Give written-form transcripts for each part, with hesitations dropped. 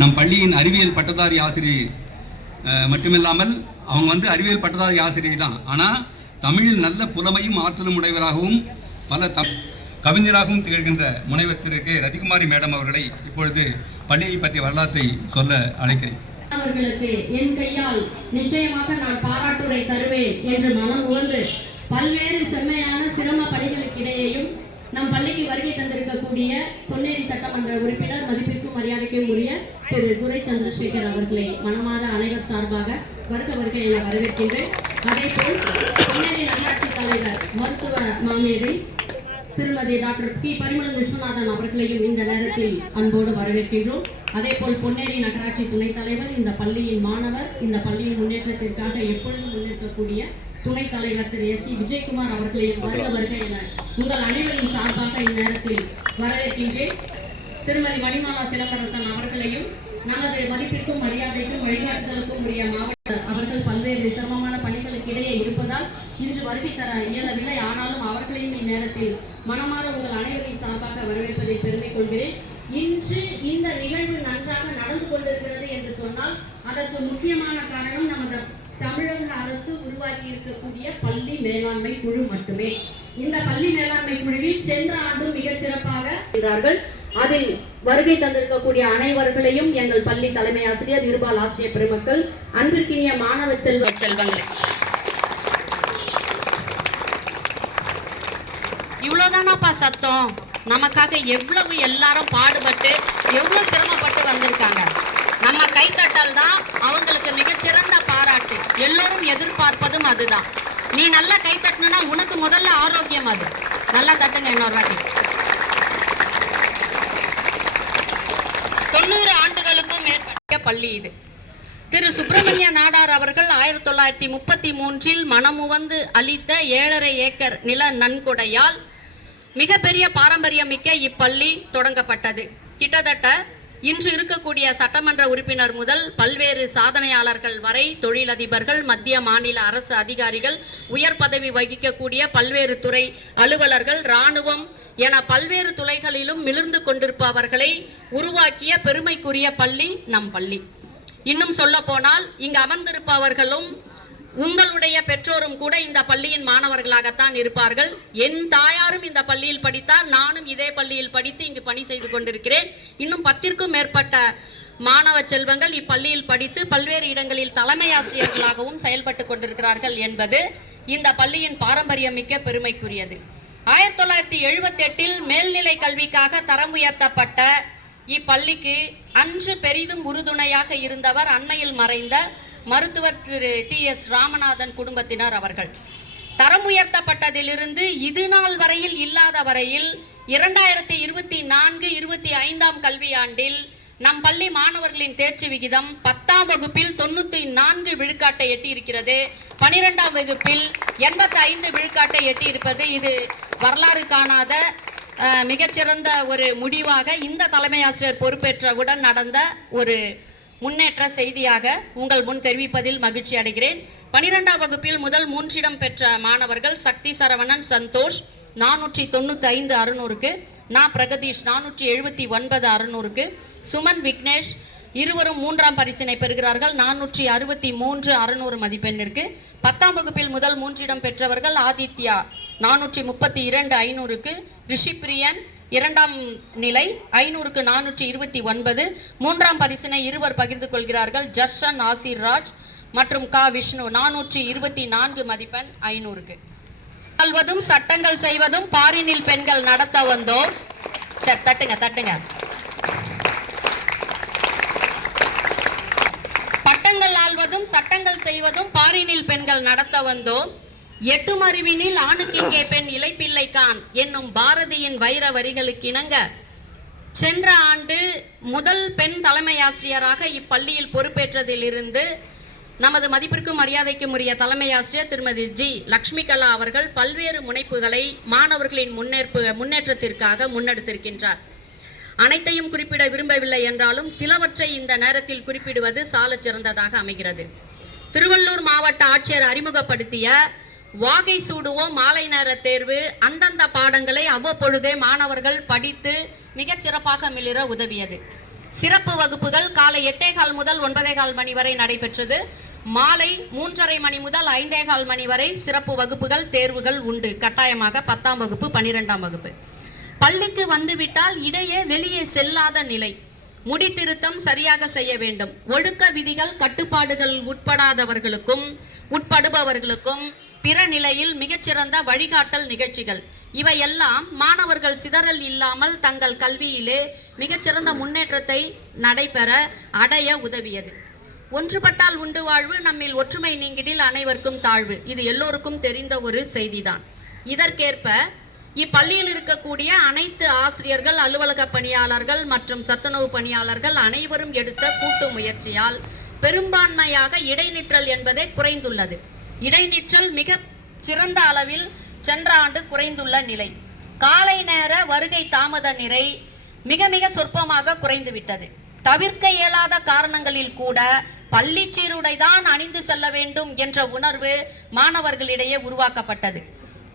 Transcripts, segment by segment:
நம் பள்ளியின் அறிவியல் பட்டதாரி ஆசிரியை மட்டுமில்லாமல் அவங்க அறிவியல் பட்டதாரி ஆசிரியை தான். ஆனால் தமிழில் நல்ல புலமையும் ஆற்றலும் உடையவராகவும் பல கவிஞராகவும் திகழ்கின்ற முனைவர் திரு கே ரதிகுமாரி மேடம் அவர்களை இப்பொழுது பள்ளியை பற்றிய வரலாற்றை சொல்ல அழைக்கிறேன். அவர்களுக்கு என் கையால் நிச்சயமாக நான் பாராட்டுரை தருவேன் என்று மனம் உணர்ந்து பல்வேறு செம்மையான சிரம பணிகளுக்கிடையேயும் நம் பள்ளிக்கு வருகை தந்திருக்கக்கூடிய பொன்னேரி சட்டமன்ற உறுப்பினர் மதிப்பிற்கும் மரியாதைக்கும் உரிய திரு துரை சந்திரசேகர் அவர்களை மனமாற அனைவர் சார்பாக வருக என வரவேற்கின்றேன். அதேபோல் பொன்னேரி நகராட்சி தலைவர் மருத்துவ மாமேதை திருமதி டாக்டர் கி பரிமளம் விஸ்வநாதன் அவர்களையும் இந்த நேரத்தில் அன்போடு வரவேற்கின்றோம். அதேபோல் பொன்னேரி நகராட்சி துணைத் தலைவர், இந்த பள்ளியின் மாணவர், இந்த பள்ளியின் முன்னேற்றத்திற்காக எப்பொழுதும் முன்னேற்கக்கூடிய துணைத் தலைவர் திரு எஸ் சி விஜயகுமார் அவர்களையும் வருக என உங்கள் அனைவரின் சார்பாக இந்நேரத்தில் வரவேற்கின்றேன். திருமதி மணிமாலா சிலம்பரசன் அவர்களையும் நமது மதிப்பிற்கும் மரியாதைக்கும் வழிகாட்டுதலுக்கும் உரிய மாவட்ட அவர்கள் பல்வேறு சிரமமான பணிகளுக்கு இடையே இருப்பதால் இன்று வருகை தர இயலவில்லை. ஆனாலும் அவர்களையும் இந்நேரத்தில் மனமாற உங்கள் அனைவரின் சார்பாக வரவேற்பதை பெருமை கொள்கிறேன். இன்று இந்த நிகழ்வு நன்றாக நடந்து கொண்டிருக்கிறது என்று சொன்னால் அதற்கு முக்கியமான காரணம் நமது தமிழக அரசு உருவாக்கி இருக்கக்கூடிய பள்ளி மேலாண்மை குழு மட்டுமே. இந்த பள்ளி மேலாண்மை குழுவில் சென்ற ஆண்டும் மிகச் சிறப்பாக இருக்கிறார்கள். அதில் வருகை தந்திருக்கக்கூடிய அனைவர்களையும் எங்கள் பள்ளி தலைமை ஆசிரியர், இருபால் ஆசிரியர் பெருமக்கள், அன்பிற்கினிய மாணவ செல்வங்களே, இவ்வளவுதானாப்பா சத்தம்? நமக்காக எவ்வளவு எல்லாரும் பாடுபட்டு எவ்வளவு சிரமப்பட்டு வந்திருக்காங்க. நம்ம கைத்தட்டல் தான் அவங்களுக்கு மிகச்சிறந்த பாராட்டு. எல்லோரும் எதிர்பார்ப்பதும் அதுதான். நீ நல்லா கைத்தட்டணும்னா உனக்கு முதல்ல ஆரோக்கியம். அது நல்லா தட்டுங்க இன்னொரு வாட்டி. 90 ஆண்டுகளுக்கும் மேற்பட்ட பள்ளி இது. திரு சுப்பிரமணிய நாடார் அவர்கள் 1933 மனமுவந்து அளித்த 7.5 ஏக்கர் நில நன்கொடையால் மிகப்பெரிய பாரம்பரியம் மிக்க இப்பள்ளி தொடங்கப்பட்டது. கிட்டத்தட்ட இன்று இருக்கக்கூடிய சட்டமன்ற உறுப்பினர் முதல் பல்வேறு சாதனையாளர்கள் வரை, தொழிலதிபர்கள், மத்திய மாநில அரசு அதிகாரிகள், உயர் பதவி வகிக்கக்கூடிய பல்வேறு துறை அலுவலர்கள், இராணுவம் என பல்வேறு துறைகளிலும் மிளிர்ந்து கொண்டிருப்பவர்களை உருவாக்கிய பெருமைக்குரிய பள்ளி நம் பள்ளி. இன்னும் சொல்ல போனால் இங்கு அமர்ந்திருப்பவர்களும் உங்களுடைய பெற்றோரும் கூட இந்த பள்ளியின் மாணவர்களாகத்தான் இருப்பார்கள். என் தாயாரும் இந்த பள்ளியில் படித்தார். நானும் இதே பள்ளியில் படித்து இங்கு பணி செய்து கொண்டிருக்கிறேன். இன்னும் 10க்கும் மேற்பட்ட மாணவ செல்வங்கள் இப்பள்ளியில் படித்து பல்வேறு இடங்களில் தலைமை ஆசிரியர்களாகவும் செயல்பட்டு கொண்டிருக்கிறார்கள் என்பது இந்த பள்ளியின் பாரம்பரியம் மிக்க பெருமைக்குரியது. 1978 மேல்நிலை கல்விக்காக தரம் உயர்த்தப்பட்ட இப்பள்ளிக்கு அன்று பெரிதும் உறுதுணையாக இருந்தவர் அண்மையில் மறைந்த மருத்துவர் திரு TS ராமநாதன் குடும்பத்தினர் அவர்கள். தரம் உயர்த்தப்பட்டதிலிருந்து இது நாள் வரையில் இல்லாத வரையில் 2024-25 கல்வியாண்டில் நம் பள்ளி மாணவர்களின் தேர்ச்சி விகிதம் 10ஆம் வகுப்பில் 94 விழுக்காட்டை எட்டி இருக்கிறது. 12ஆம் வகுப்பில் 85 விழுக்காட்டை எட்டி இருப்பது இது வரலாறு காணாத மிகச்சிறந்த ஒரு முடிவாக இந்த தலைமை ஆசிரியர் பொறுப்பேற்றவுடன் நடந்த ஒரு முன்னேற்ற செய்தியாக உங்கள் முன் தெரிவிப்பதில் மகிழ்ச்சி அடைகிறேன். 12ஆம் வகுப்பில் முதல் 3 இடம் பெற்ற மாணவர்கள் சக்தி சரவணன் சந்தோஷ் 495 600க்கு, நான் பிரகதீஷ் 479 600க்கு, சுமன் விக்னேஷ் இருவரும் 3ஆம் பரிசினை பெறுகிறார்கள் 463 600 மதிப்பெண்ணிற்கு. 10ஆம் வகுப்பில் முதல் 3 இடம் பெற்றவர்கள் ஆதித்யா 432 500க்கு, ரிஷிபிரியன் 2ஆம் நிலை 500க்கு 429. 3ஆம் பரிசினை இருவர் பகிர்ந்து கொள்கிறார்கள், ஜர்ஷன் ஆசிர் ராஜ் மற்றும் கா விஷ்ணு 424 மதிப்பெண் 500க்கு. ஆள்வதும் சட்டங்கள் செய்வதும் பாரினில் பெண்கள் நடத்த வந்தோம். சரி தட்டுங்க தட்டுங்க. பட்டங்கள் ஆள்வதும் சட்டங்கள் செய்வதும் பாரினில் பெண்கள் நடத்த வந்தோம். எட்டும் அறிவினில் ஆணுக்கு இங்கே பெண் இலைப்பிள்ளைக்கான் என்னும் பாரதியின் வைர வரிகளுக்கு இணங்க சென்ற ஆண்டு முதல் பெண் தலைமை ஆசிரியராக இப்பள்ளியில் பொறுப்பேற்றதிலிருந்து நமது மதிப்பிற்கும் மரியாதைக்கும் உரிய தலைமை ஆசிரியர் திருமதி ஜி லக்ஷ்மி கலா அவர்கள் பல்வேறு முனைப்புகளை மாணவர்களின் முன்னேற்றத்திற்காக முன்னெடுத்திருக்கின்றார். அனைத்தையும் குறிப்பிட விரும்பவில்லை என்றாலும் சிலவற்றை இந்த நேரத்தில் குறிப்பிடுவது சாலச் சிறந்ததாக அமைகிறது. திருவள்ளூர் மாவட்ட ஆட்சியர் அறிமுகப்படுத்திய வாகை சூடுவோம் மாலை நேர தேர்வு அந்தந்த பாடங்களை அவ்வப்பொழுதே மாணவர்கள் படித்து மிகச் சிறப்பாக மிளிர உதவியது. சிறப்பு வகுப்புகள் காலை 8:15 முதல் 9:15 மணி வரை நடைபெற்றது. மாலை 3:30 மணி முதல் 5:15 மணி வரை சிறப்பு வகுப்புகள் தேர்வுகள் உண்டு. கட்டாயமாக 10ஆம் வகுப்பு 12ஆம் வகுப்பு. பள்ளிக்கு வந்துவிட்டால் இடையே வெளியே செல்லாத நிலை. முடித்திருத்தம் சரியாக செய்ய வேண்டும். ஒழுக்க விதிகள் கட்டுப்பாடுகள் உட்படுபவர்களுக்கும் பிற நிலையில் மிகச்சிறந்த வழிகாட்டல் நிகழ்ச்சிகள் இவையெல்லாம் மாணவர்கள் சிதறல் இல்லாமல் தங்கள் கல்வியிலே மிகச்சிறந்த முன்னேற்றத்தை அடைய உதவியது. ஒன்றுபட்டால் உண்டு வாழ்வு, நம்மில் ஒற்றுமை நீங்கிடில் அனைவருக்கும் தாழ்வு. இது எல்லோருக்கும் தெரிந்த ஒரு செய்திதான். இதற்கேற்ப இப்பள்ளியில் இருக்கக்கூடிய அனைத்து ஆசிரியர்கள், அலுவலக பணியாளர்கள் மற்றும் சத்துணவு பணியாளர்கள் அனைவரும் எடுத்த கூட்டு முயற்சியால் பெரும்பான்மையாக இடைநிற்றல் என்பதே குறைந்துள்ளது. இடைநிற்றல் மிக சிறந்த அளவில் சென்ற ஆண்டு குறைந்துள்ள நிலை. காலை நேர வருகை தாமத நிலை மிக மிக சொற்பமாக குறைந்துவிட்டது. தவிர்க்க இயலாத காரணங்களில் கூட பள்ளி சீருடைதான் அணிந்து செல்ல வேண்டும் என்ற உணர்வு மாணவர்களிடையே உருவாக்கப்பட்டது.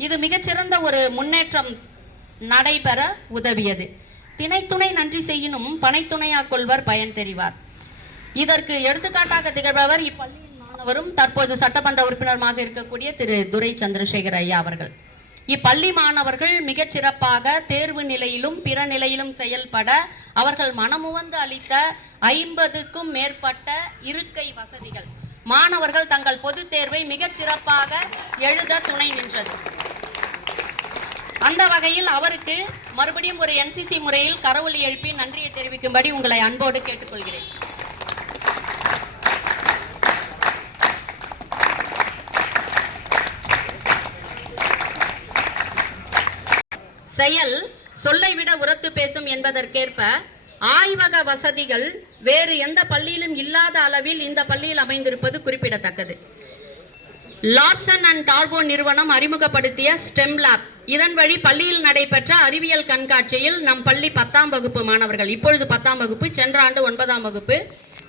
இது மிகச்சிறந்த ஒரு முன்னேற்றம் நடைபெற உதவியது. திணைத்துணை நன்றி செய்யினும் பனைத்துணையா கொள்வர் பயன் தெரிவார். இதற்கு எடுத்துக்காட்டாக திகழ்பவர் இப்பள்ளியின் மாணவரும் தற்போது சட்டமன்ற உறுப்பினருமாக இருக்கக்கூடிய திரு துரை சந்திரசேகர் ஐயா அவர்கள். இப்பள்ளி மாணவர்கள் மிகச் சிறப்பாக தேர்வு நிலையிலும் பிற நிலையிலும் செயல்பட அவர்கள் மனமுவந்து அளித்த 50க்கும் மேற்பட்ட இருக்கை வசதிகள் மாணவர்கள் தங்கள் பொது தேர்வை மிகச் சிறப்பாக எழுத துணை நின்றது. அந்த வகையில் அவருக்கு மறுபடியும் ஒரு NCC முறையில் கரவொலி எழுப்பி நன்றியை தெரிவிக்கும்படி உங்களை அன்போடு கேட்டுக்கொள்கிறேன். செயல் சொல்லை விட உரத்து பேசும் என்பதற்கேற்ப ஆய்வக வசதிகள் வேறு எந்த பள்ளியிலும் இல்லாத அளவில் இந்த பள்ளியில் அமைந்திருப்பது குறிப்பிடத்தக்கது. லார்சன் அண்ட் டார்போ நிறுவனம் அறிமுகப்படுத்திய ஸ்டெம் லேப், இதன் வழி பள்ளியில் நடைபெற்ற அறிவியல் கண்காட்சியில் நம் பள்ளி 10ஆம் வகுப்பு மாணவர்கள், இப்பொழுது 10ஆம் வகுப்பு, சென்ற ஆண்டு 9ஆம் வகுப்பு,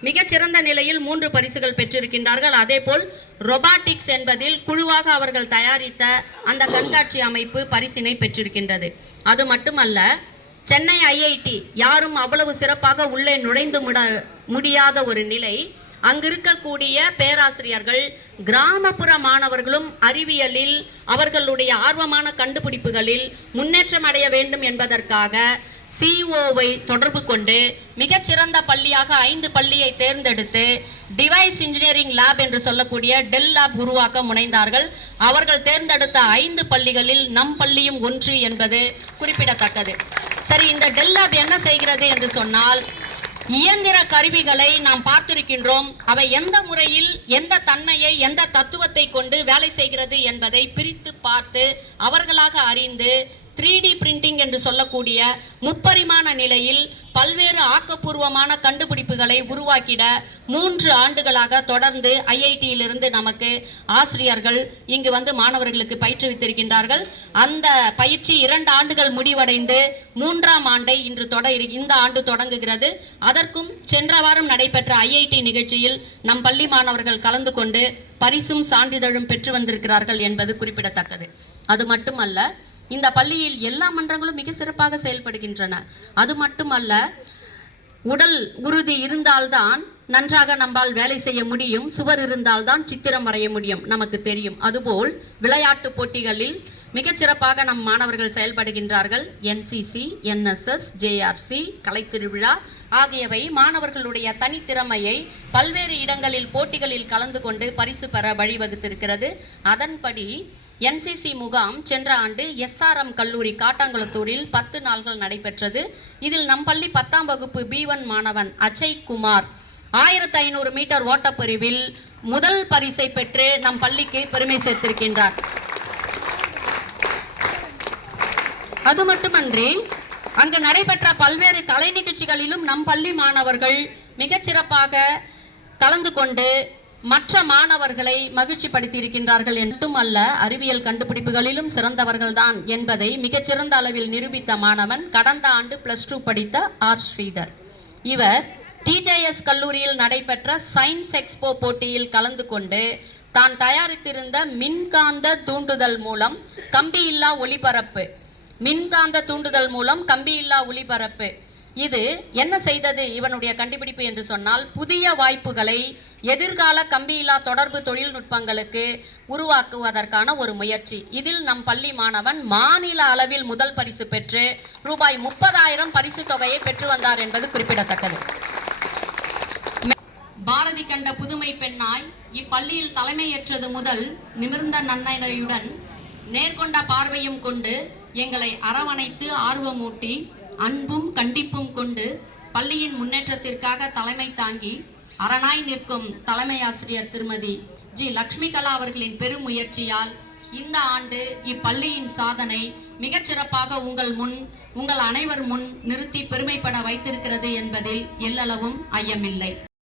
மிகச்சிறந்த நிலையில் 3 பரிசுகள் பெற்றிருக்கின்றார்கள். அதேபோல் ரொபாட்டிக்ஸ் என்பதில் குழுவாக அவர்கள் தயாரித்த அந்த கண்காட்சி அமைப்பு பரிசினை பெற்றிருக்கின்றது. அது மட்டுமல்ல, சென்னை IIT யாரும் அவ்வளவு சிறப்பாக உள்ளே நுழைந்து முடியாத ஒரு நிலை. அங்கிருக்கக்கூடிய பேராசிரியர்கள் கிராமப்புற மாணவர்களும் அறிவியலில் அவர்களுடைய ஆர்வமான கண்டுபிடிப்புகளில் முன்னேற்றம் அடைய வேண்டும் என்பதற்காக COவை தொடர்பு கொண்டு மிகச்சிறந்த பள்ளியாக 5 பள்ளியை தேர்ந்தெடுத்து டிவைஸ் இன்ஜினியரிங் லேப் என்று சொல்லக்கூடிய டெல் லேப் உருவாக்க முனைந்தார்கள். அவர்கள் தேர்ந்தெடுத்த 5 பள்ளிகளில் நம் பள்ளியும் ஒன்று என்பது குறிப்பிடத்தக்கது. சரி, இந்த டெல் லேப் என்ன செய்கிறது என்று சொன்னால், இயந்திர கருவிகளை நாம் பார்த்திருக்கின்றோம். அவை எந்த முறையில், எந்த தன்மையை, எந்த தத்துவத்தை கொண்டு வேலை செய்கிறது என்பதை பிரித்து பார்த்து அவர்களாக அறிந்து 3D பிரிண்டிங் என்று சொல்லக்கூடிய முப்பரிமாண நிலையில் பல்வேறு ஆக்கப்பூர்வமான கண்டுபிடிப்புகளை உருவாக்கிட 3 ஆண்டுகளாக தொடர்ந்து IITயிலிருந்து நமக்கு ஆசிரியர்கள் இங்கு வந்து மாணவர்களுக்கு பயிற்றுவித்திருக்கின்றார்கள். அந்த பயிற்சி 2 ஆண்டுகள் முடிவடைந்து 3ஆம் ஆண்டை இந்த ஆண்டு தொடங்குகிறது. அதற்கும் சென்ற வாரம் நடைபெற்ற IIT நிகழ்ச்சியில் நம் பள்ளி மாணவர்கள் கலந்து கொண்டு பரிசும் சான்றிதழும் பெற்று வந்திருக்கிறார்கள் என்பது குறிப்பிடத்தக்கது. அது மட்டுமல்ல, இந்த பள்ளியில் எல்லா மன்றங்களும் மிக சிறப்பாக செயல்படுகின்றன. அது மட்டுமல்ல, உடல் உறுதி இருந்தால்தான் நன்றாக நம்மால் வேலை செய்ய முடியும், சுவர் இருந்தால்தான் சித்திரம் வரைய முடியும், நமக்கு தெரியும். அதுபோல் விளையாட்டு போட்டிகளில் மிகச்சிறப்பாக நம் மாணவர்கள் செயல்படுகின்றார்கள். NCC, NSS, JRC, கலைத்திருவிழா ஆகியவை மாணவர்களுடைய தனித்திறமையை பல்வேறு இடங்களில் போட்டிகளில் கலந்து கொண்டு பரிசு பெற வழிவகுத்திருக்கிறது. அதன்படி NCC முகாம் சென்ற ஆண்டு SRM கல்லூரி காட்டாங்குளத்தூரில் 10 நாள்கள் நடைபெற்றது. இதில் நம் பள்ளி 10ஆம் வகுப்பு B1 மாணவன் அஜய் குமார் 1500 மீட்டர் ஓட்டப்பிரிவில் முதல் பரிசை பெற்று நம் பள்ளிக்கு பெருமை சேர்த்திருக்கின்றார். அது மட்டுமன்றி அங்கு நடைபெற்ற பல்வேறு கலை நிகழ்ச்சிகளிலும் நம் பள்ளி மாணவர்கள் மிகச்சிறப்பாக கலந்து கொண்டு மற்ற மாணவர்களை மகிழ்ச்சி படுத்தி இருக்கின்றார்கள். மட்டுமல்ல, அறிவியல் கண்டுபிடிப்புகளிலும் சிறந்தவர்கள்தான் என்பதை மிகச்சிறந்த அளவில் நிரூபித்த மாணவன் கடந்த ஆண்டு +2 படித்த R. ஸ்ரீதர். இவர் TJS கல்லூரியில் நடைபெற்ற சயின்ஸ் எக்ஸ்போ போட்டியில் கலந்து கொண்டு தான் தயாரித்திருந்த மின்காந்த தூண்டுதல் மூலம் கம்பியில்லா ஒளிபரப்பு இது என்ன செய்தது இவனுடைய கண்டுபிடிப்பு என்று சொன்னால், புதிய வாய்ப்புகளை எதிர்கால கம்பியில்லா தொடர்பு தொழில்நுட்பங்களுக்கு உருவாக்குவதற்கான ஒரு முயற்சி. இதில் நம் பள்ளி மாணவன் மாநில அளவில் முதல் பரிசு பெற்று ரூபாய் 30,000 பரிசு தொகையை பெற்று வந்தார் என்பது குறிப்பிடத்தக்கது. பாரதி கண்ட புதுமை பெண்ணாய் இப்பள்ளியில் தலைமையேற்றது முதல் நிமிர்ந்த நன்னடையுடன் நேர்கொண்ட பார்வையும் கொண்டு எங்களை அரவணைத்து ஆர்வமூட்டி அன்பும் கண்டிப்பும் கொண்டு பள்ளியின் முன்னேற்றத்திற்காக தலைமை தாங்கி அரணாய் நிற்கும் தலைமை ஆசிரியர் திருமதி ஜி லக்ஷ்மிகலா அவர்களின் பெரும் முயற்சியால் இந்த ஆண்டு இப்பள்ளியின் சாதனை மிகச்சிறப்பாக உங்கள் அனைவர் முன் நிறுத்தி பெருமைப்பட வைத்திருக்கிறது என்பதில் எல்லளவும் ஐயமில்லை.